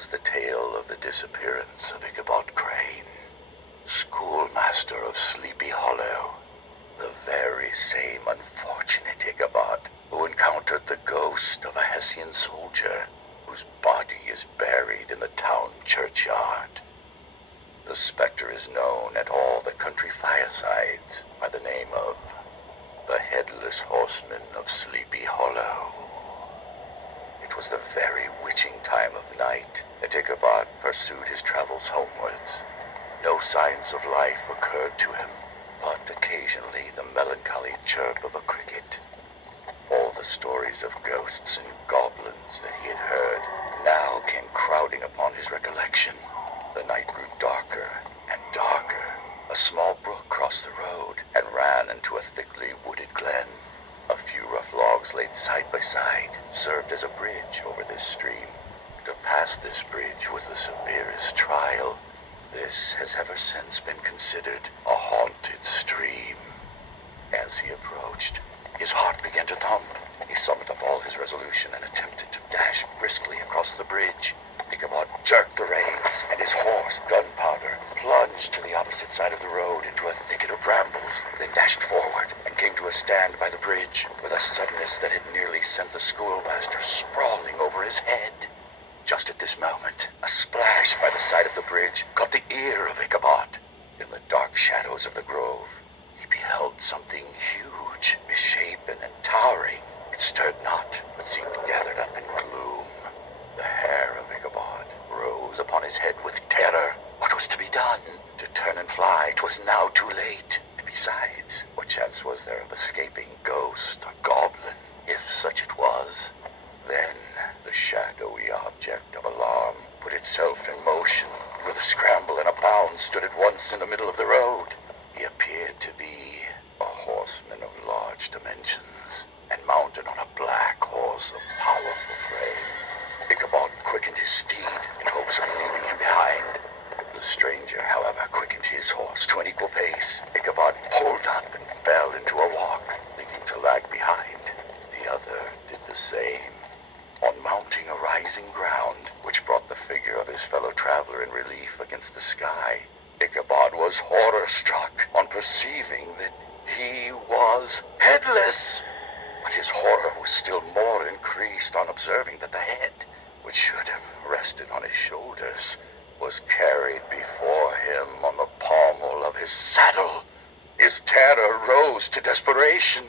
tells the tale of the disappearance of Ichabod Crane, schoolmaster of Sleepy Hollow, the very same unfortunate Ichabod who encountered the ghost of a Hessian soldier whose body is buried in the town churchyard. The specter is known at all the country firesides by the name of the Headless Horseman of Sleepy Hollow. It was the very witching time of night that Ichabod pursued his travels homewards. No signs of life occurred to him, but occasionally the melancholy chirp of a cricket. All the stories of ghosts and goblins that he had heard now came crowding upon his recollection. The night grew darker and darker. A small brook crossed the road and ran into a thickly wooded glen. A few rough logs laid side by side served as a bridge over this stream. To pass this bridge was the severest trial. This has ever since been considered a haunted stream. As he approached, his heart began to thump. He summoned up all his resolution and attempted to dash briskly across the bridge. Ichabod jerked the reins, and his horse, Gunpowder, plunged to the opposite side of the road into a thicket of brambles, then dashed forward and came to a stand by the bridge with a suddenness that had nearly sent the schoolmaster sprawling over his head. Just at this moment, a splash by the side of the bridge caught the ear of Ichabod. In the dark shadows of the grove, he beheld something huge, misshapen, and towering. It stirred not, but seemed gathered up in gloom. The hair of Ichabod rose upon his head with terror. What was to be done? To turn and fly, 'twas now too late. And besides, what chance was there of escaping ghost or goblin, if such it was? Then the shadowy object of alarm put itself in motion. With a scramble and a bound, stood at once in the middle of the road. He appeared to be a horseman of large dimensions, and mounted on a black horse of powerful frame. Ichabod quickened his steed in hopes of leaving him behind. The stranger, however, quickened his horse to an equal pace. Ichabod pulled up and fell into a walk, thinking to lag behind. The other did the same. On mounting a rising ground, which brought the figure of his fellow traveler in relief against the sky, Ichabod was horror-struck on perceiving that he was headless. But his horror was still more increased on observing that the head, which should have rested on his shoulders, was carried before him on the pommel of his saddle. His terror rose to desperation.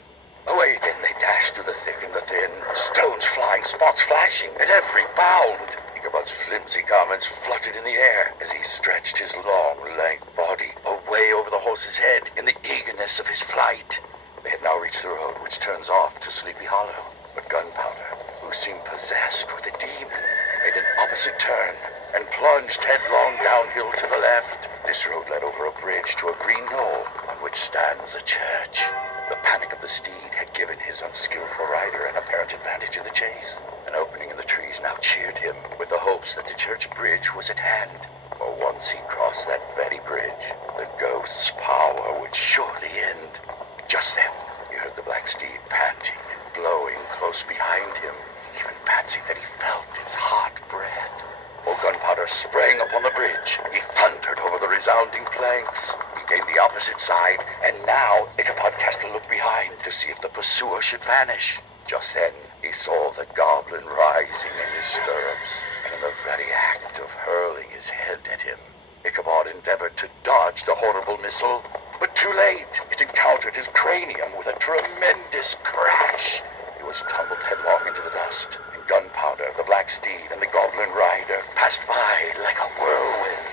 Away then they dashed through the thick and the thin, stones flying, sparks flashing at every bound. Ichabod's flimsy garments fluttered in the air as he stretched his long, lank body away over the horse's head in the eagerness of his flight. They had now reached the road which turns off to Sleepy Hollow, but Gunpowder, who seemed possessed with a demon, made an opposite turn and plunged headlong downhill to the left. This road led over a bridge to a green knoll on which stands a church. The panic of the steed had given his unskillful rider an apparent advantage in the chase. An opening in the trees now cheered him with the hopes that the church bridge was at hand. For once he crossed that very bridge, the ghost's power would surely end. Just then, he heard the black steed panting and blowing close behind him. He even fancied that he felt its hot breath. While Gunpowder sprang upon the bridge, he thundered over the resounding planks. He gained the opposite side, and now Ichabod cast a look behind to see if the pursuer should vanish. Just then, he saw the goblin rising in his stirrups, and in the very act of hurling his head at him. Ichabod endeavored to dodge the horrible missile, but too late. It encountered his cranium with a tremendous crash. He was tumbled headlong into the dust, and Gunpowder, the black steed, and the goblin rider passed by like a whirlwind.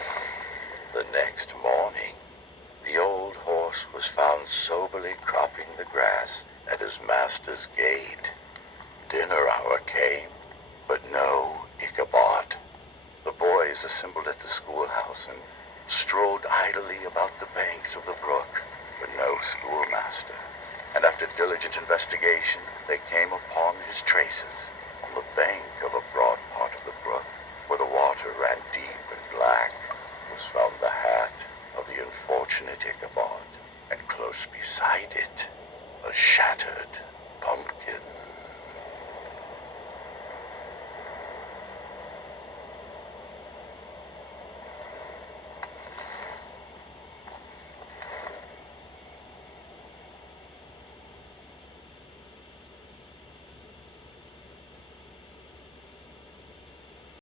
The next morning, the old horse was found soberly cropping the grass at his master's gate. Dinner hour came, but no Ichabod. The boys assembled at the schoolhouse and strolled idly about the banks of the brook, but no schoolmaster. And after diligent investigation, they came upon his traces. On the bank of a broad part of the brook, where the water ran deep and black, was found the hat of the unfortunate Ichabod, and close beside it, a shattered